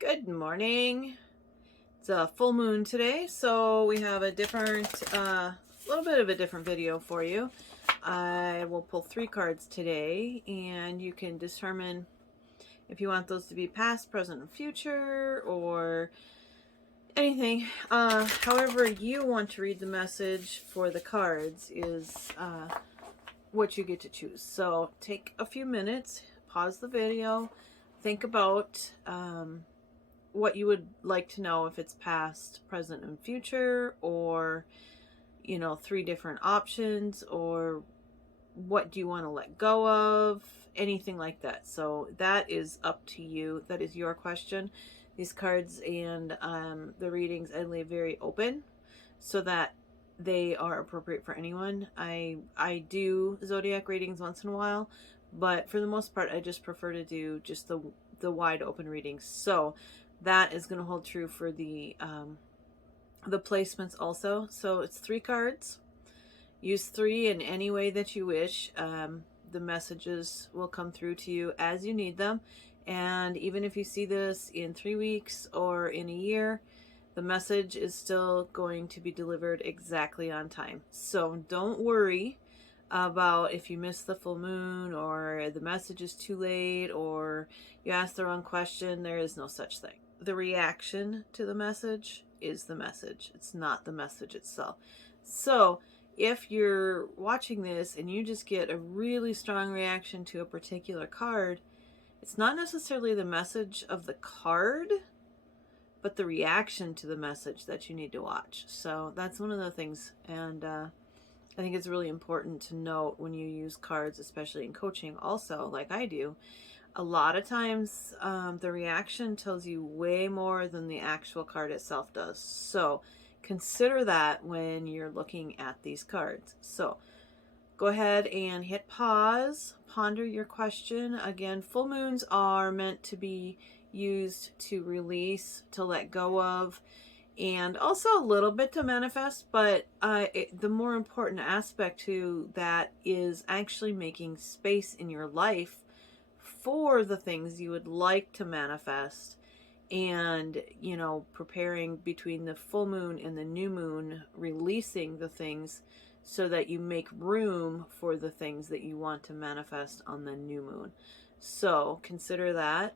Good morning. It's a full moon today, so we have a little bit of a different video for you. I will pull 3 cards today, and you can determine if you want those to be past, present, and future, or anything. However you want to read the message for the cards is what you get to choose. So take a few minutes, pause the video, think about what you would like to know, if it's past, present, and future, or 3 different options, or what do you want to let go of, anything like that. So that is up to you. That is your question. These cards and the readings I leave very open so that they are appropriate for anyone. I do zodiac readings once in a while, but for the most part I just prefer to do just the wide open readings. So that is going to hold true for the placements also. So it's 3 cards. Use 3 in any way that you wish. The messages will come through to you as you need them. And even if you see this in 3 weeks or in a year, the message is still going to be delivered exactly on time. So don't worry about if you miss the full moon, or the message is too late, or you asked the wrong question. There is no such thing. The reaction to the message is the message. It's not the message itself. So if you're watching this and you just get a really strong reaction to a particular card, it's not necessarily the message of the card, but the reaction to the message that you need to watch. So that's one of the things. And I think it's really important to note when you use cards, especially in coaching also, like I do, a lot of times the reaction tells you way more than the actual card itself does. So consider that when you're looking at these cards. So go ahead and hit pause, ponder your question. Again, full moons are meant to be used to release, to let go of, and also a little bit to manifest, but the more important aspect to that is actually making space in your life for the things you would like to manifest, and preparing between the full moon and the new moon, releasing the things so that you make room for the things that you want to manifest on the new moon. So consider that.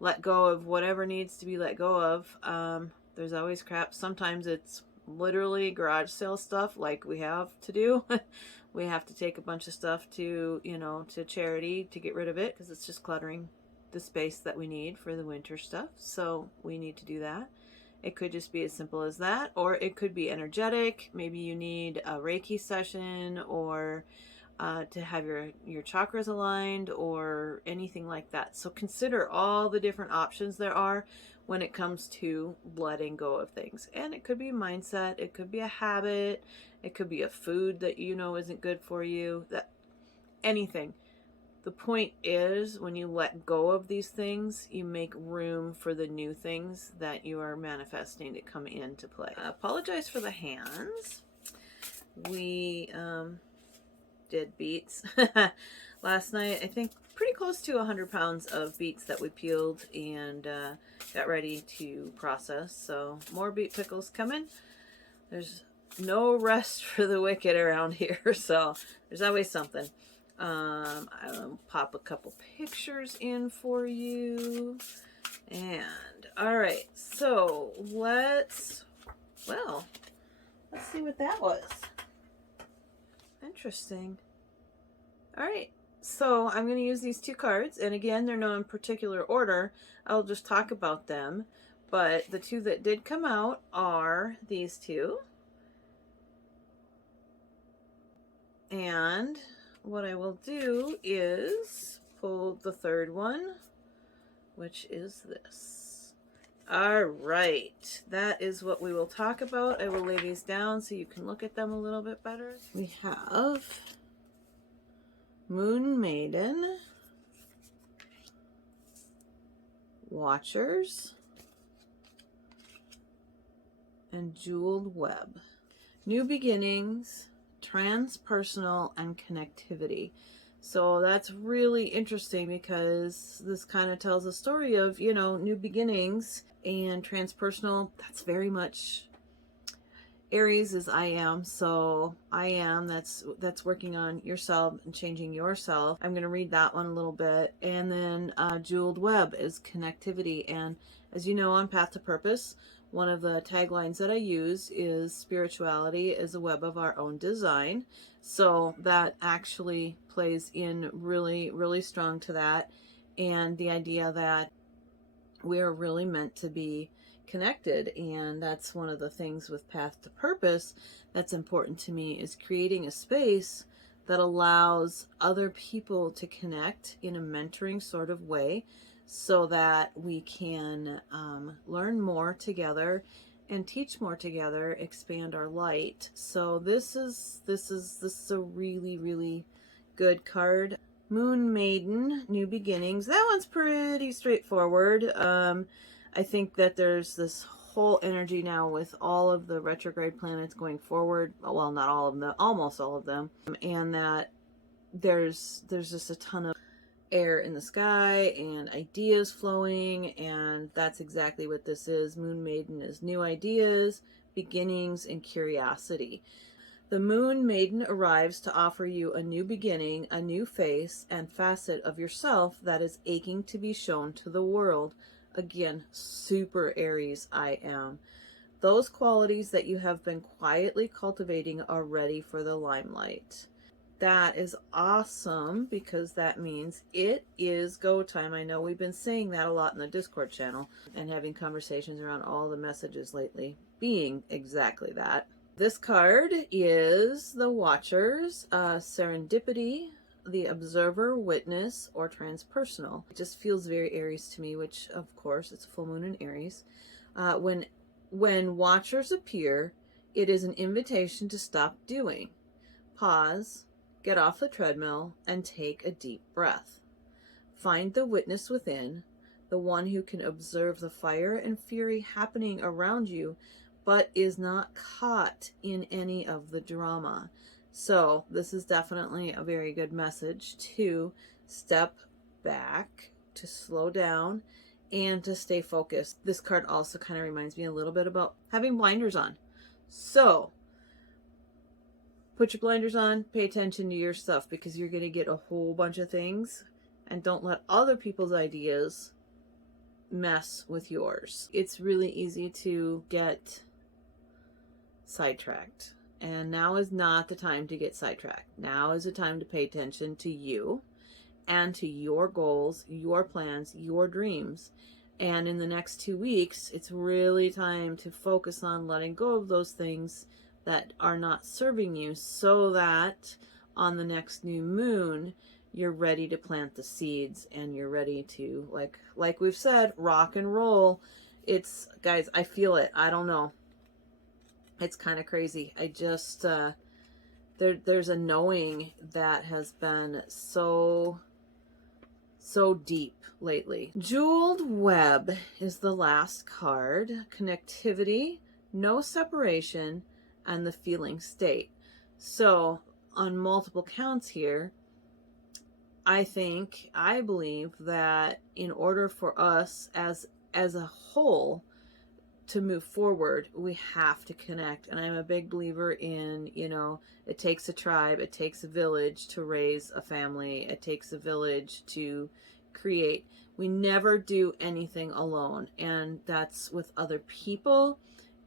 Let go of whatever needs to be let go of. There's always crap. Sometimes it's literally garage sale stuff like we have to do. We have to take a bunch of stuff to charity to get rid of it, because it's just cluttering the space that we need for the winter stuff. So we need to do that. It could just be as simple as that, or it could be energetic. Maybe you need a Reiki session, or to have your chakras aligned, or anything like that. So consider all the different options there are when it comes to letting go of things. And it could be mindset, it could be a habit, it could be a food that isn't good for you, that anything. The point is, when you let go of these things, you make room for the new things that you are manifesting to come into play. I apologize for the hands. We did beets last night. I think pretty close to 100 pounds of beets that we peeled and got ready to process. So more beet pickles coming. There's no rest for the wicked around here, so there's always something. I'll pop a couple pictures in for you. And all right, so let's see what that was. Interesting. All right, so I'm going to use these 2 cards, and again, they're not in particular order. I'll just talk about them, but the 2 that did come out are these 2. And what I will do is pull the 3rd one, which is this. All right, that is what we will talk about. I will lay these down so you can look at them a little bit better. We have Moon Maiden, Watchers, and Jeweled Web. New beginnings, transpersonal, and connectivity. So that's really interesting because this kind of tells a story of, you know, new beginnings and transpersonal. That's very much Aries is I am. So I am, that's working on yourself and changing yourself. I'm going to read that one a little bit. And then Jeweled Web is connectivity. And as you know, on Path to Purpose, one of the taglines that I use is spirituality is a web of our own design. So that actually plays in really, really strong to that. And the idea that we are really meant to be connected, and that's one of the things with Path to Purpose that's important to me, is creating a space that allows other people to connect in a mentoring sort of way so that we can learn more together and teach more together, expand our light. So this is a really, really good card. Moon Maiden, New Beginnings. That one's pretty straightforward. I think that there's this whole energy now with all of the retrograde planets going forward. Well, not all of them, almost all of them. And that there's just a ton of air in the sky and ideas flowing, and that's exactly what this is. Moon Maiden is new ideas, beginnings, and curiosity. The Moon Maiden arrives to offer you a new beginning, a new face and facet of yourself that is aching to be shown to the world. Again, super Aries I am. Those qualities that you have been quietly cultivating are ready for the limelight. That is awesome, because that means it is go time. I know we've been saying that a lot in the Discord channel and having conversations around all the messages lately being exactly that. This card is the Watchers, Serendipity, the Observer, Witness, or Transpersonal. It just feels very Aries to me, which of course it's a full moon in Aries. When Watchers appear, it is an invitation to stop doing. Pause, get off the treadmill, and take a deep breath. Find the witness within, the one who can observe the fire and fury happening around you, but is not caught in any of the drama. So this is definitely a very good message to step back, to slow down, and to stay focused. This card also kind of reminds me a little bit about having blinders on. So put your blinders on, pay attention to your stuff, because you're going to get a whole bunch of things, and don't let other people's ideas mess with yours. It's really easy to get sidetracked, and now is not the time to get sidetracked. Now is the time to pay attention to you and to your goals, your plans, your dreams. And in the next 2 weeks, it's really time to focus on letting go of those things that are not serving you, so that on the next new moon you're ready to plant the seeds, and you're ready to, like we've said, rock and roll. It's, guys, I feel it. I don't know, it's kind of crazy. I just there's a knowing that has been so deep lately. Jeweled Web is the last card. Connectivity, no separation, and the feeling state. So on multiple counts here, I believe that in order for us as a whole to move forward, we have to connect. And I'm a big believer in, you know, it takes a tribe, it takes a village to raise a family, it takes a village to create. We never do anything alone, and that's with other people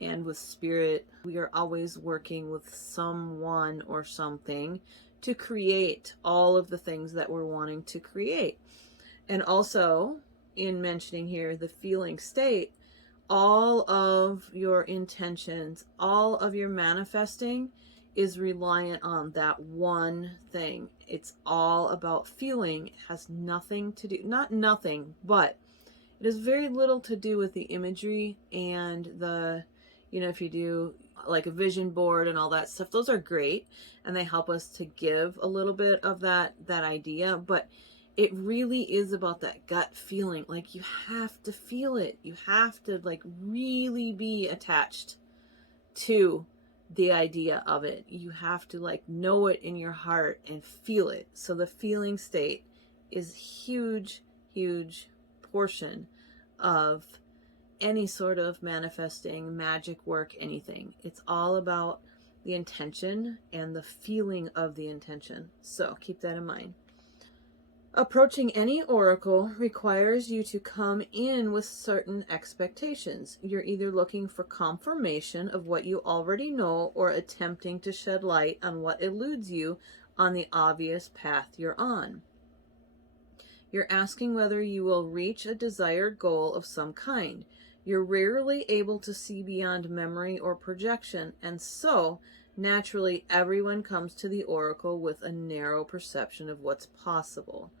and with spirit. We are always working with someone or something to create all of the things that we're wanting to create. And also, in mentioning here the feeling state, all of your intentions, all of your manifesting is reliant on that one thing. It's all about feeling. It has nothing to do, not nothing, but it has very little to do with the imagery and the, you know, if you do like a vision board and all that stuff, those are great and they help us to give a little bit of that idea, but it really is about that gut feeling. Like, you have to feel it. You have to like really be attached to the idea of it. You have to like know it in your heart and feel it. So the feeling state is huge, huge portion of any sort of manifesting, magic work, anything. It's all about the intention and the feeling of the intention. So keep that in mind. Approaching any oracle requires you to come in with certain expectations. You're either looking for confirmation of what you already know or attempting to shed light on what eludes you on the obvious path you're on. You're asking whether you will reach a desired goal of some kind. You're rarely able to see beyond memory or projection, and so naturally everyone comes to the oracle with a narrow perception of what's possible.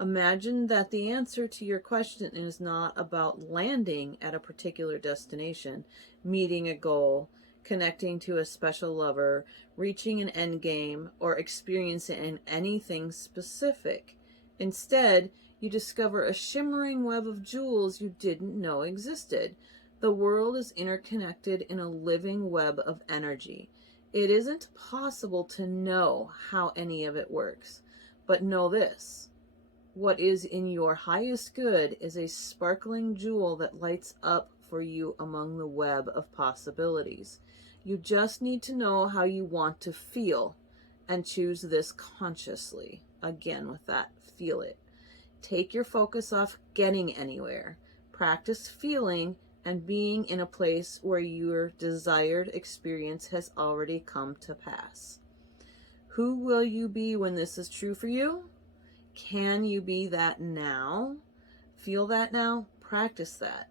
Imagine that the answer to your question is not about landing at a particular destination, meeting a goal, connecting to a special lover, reaching an end game, or experiencing anything specific. Instead, you discover a shimmering web of jewels you didn't know existed. The world is interconnected in a living web of energy. It isn't possible to know how any of it works, but know this. What is in your highest good is a sparkling jewel that lights up for you among the web of possibilities. You just need to know how you want to feel and choose this consciously. Again, with that, feel it. Take your focus off getting anywhere. Practice feeling and being in a place where your desired experience has already come to pass. Who will you be when this is true for you? Can you be that now? Feel that now? Practice that.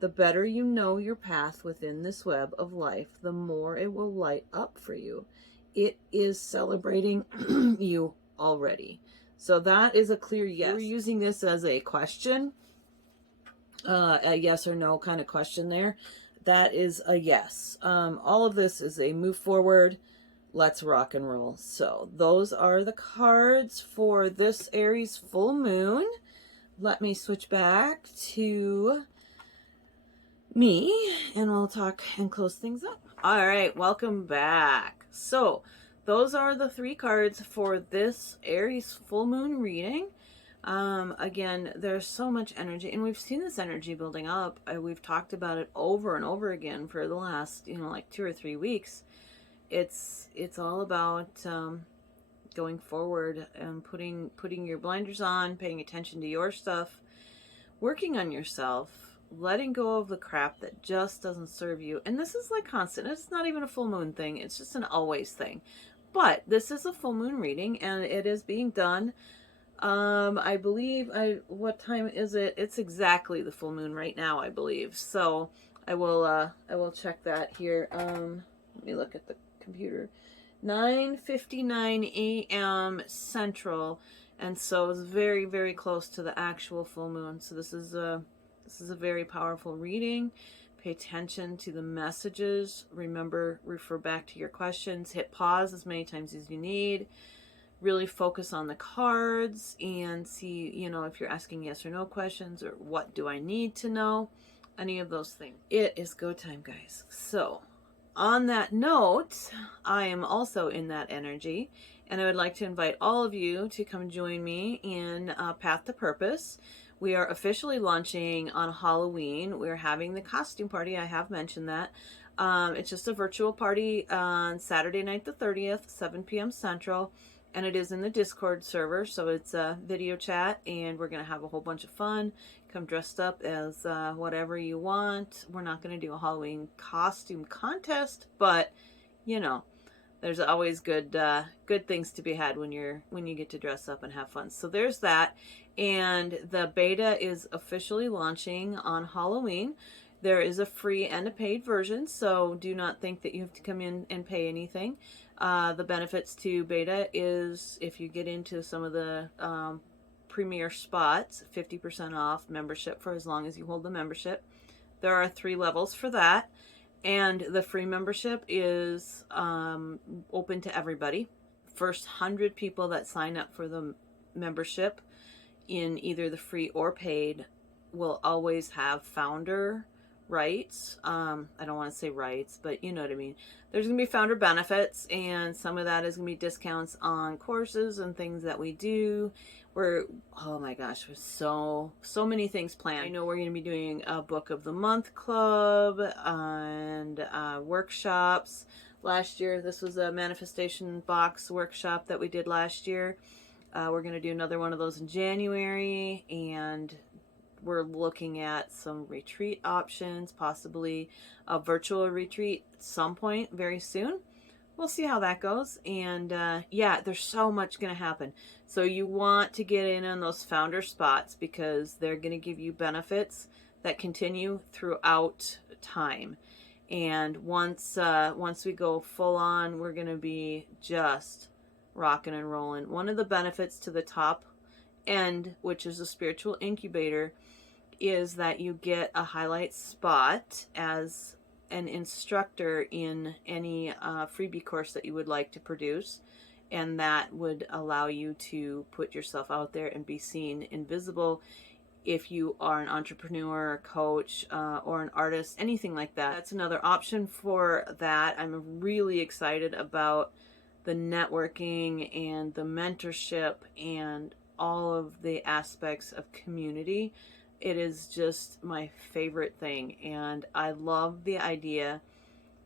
The better you know your path within this web of life, the more it will light up for you. It is celebrating you already. So that is a clear yes. We're using this as a question, a yes or no kind of question there. That is a yes. All of this is a move forward. Let's rock and roll. So those are the cards for this Aries full moon. Let me switch back to me and we'll talk and close things up. All right, welcome back. So those are the 3 cards for this Aries full moon reading. Again, there's so much energy, and we've seen this energy building up. We've talked about it over and over again for the last, like 2 or 3 weeks. It's all about going forward and putting your blinders on, paying attention to your stuff, working on yourself, letting go of the crap that just doesn't serve you. And this is like constant. It's not even a full moon thing. It's just an always thing. But this is a full moon reading, and it is being done. I believe what time is it? It's exactly the full moon right now, I believe. So I will check that here. Let me look at the computer. 9:59 a.m. Central, and so it's very, very close to the actual full moon. So this is a very powerful reading. Pay attention to the messages. Remember, refer back to your questions. Hit pause as many times as you need. Really focus on the cards and see, if you're asking yes or no questions, or what do I need to know, any of those things. It is go time, guys. So on that note, I am also in that energy, and I would like to invite all of you to come join me in Path to Purpose. We are officially launching on Halloween. We're having the costume party. I have mentioned that. It's just a virtual party on Saturday night the 30th, 7 p.m. Central, and it is in the Discord server, so it's a video chat, and we're going to have a whole bunch of fun. Come dressed up as whatever you want. We're not going to do a Halloween costume contest, but, there's always good things to be had when you get to dress up and have fun. So there's that. And the beta is officially launching on Halloween. There is a free and a paid version, so do not think that you have to come in and pay anything. The benefits to beta is if you get into some of the premier spots, 50% off membership for as long as you hold the membership. There are 3 levels for that. And the free membership is open to everybody. First 100 people that sign up for the membership in either the free or paid will always have founder rights. I don't want to say rights, but you know what I mean. There's going to be founder benefits, and some of that is going to be discounts on courses and things that we do. We're, oh my gosh, there's so many things planned. I know we're going to be doing a book of the month club and workshops. Last year, this was a manifestation box workshop that we did last year. We're going to do another one of those in January, and we're looking at some retreat options, possibly a virtual retreat at some point very soon. We'll see how that goes. And yeah, there's so much going to happen. So you want to get in on those founder spots because they're going to give you benefits that continue throughout time. And once we go full on, we're going to be just rocking and rolling. One of the benefits to the top end, which is a spiritual incubator, is that you get a highlight spot as an instructor in any freebie course that you would like to produce, and that would allow you to put yourself out there and be seen invisible if you are an entrepreneur, a coach, or an artist, anything like that. That's another option for that. I'm really excited about the networking and the mentorship and all of the aspects of community. It is just my favorite thing, and I love the idea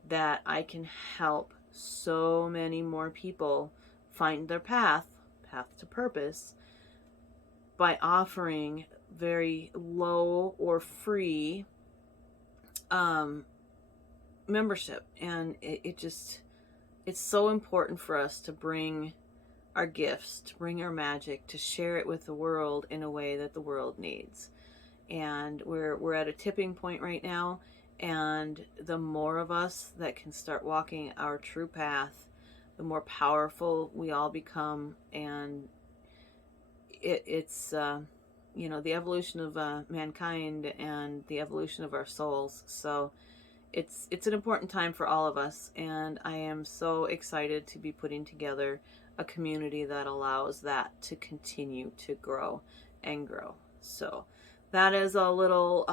that I can help so many more people find their path to purpose, by offering very low or free membership. And it's so important for us to bring our gifts, to bring our magic, to share it with the world in a way that the world needs. And we're at a tipping point right now, and the more of us that can start walking our true path, the more powerful we all become. And it's you know, the evolution of mankind and the evolution of our souls. So it's an important time for all of us, and I am so excited to be putting together a community that allows that to continue to grow and grow. So that is a little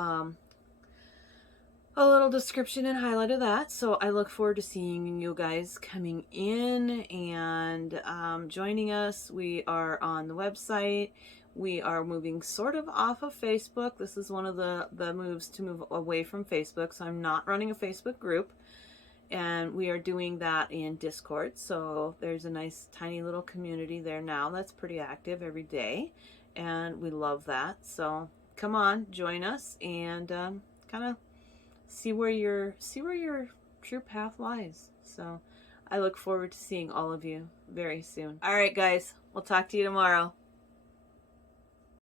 description and highlight of that. So I look forward to seeing you guys coming in and joining us. We are on the website. We are moving sort of off of Facebook. This is one of the moves to move away from Facebook. So I'm not running a Facebook group, and we are doing that in Discord. So there's a nice tiny little community there now that's pretty active every day, and we love that. So come on, join us, and kind of see where your true path lies. So I look forward to seeing all of you very soon. All right, guys, we'll talk to you tomorrow.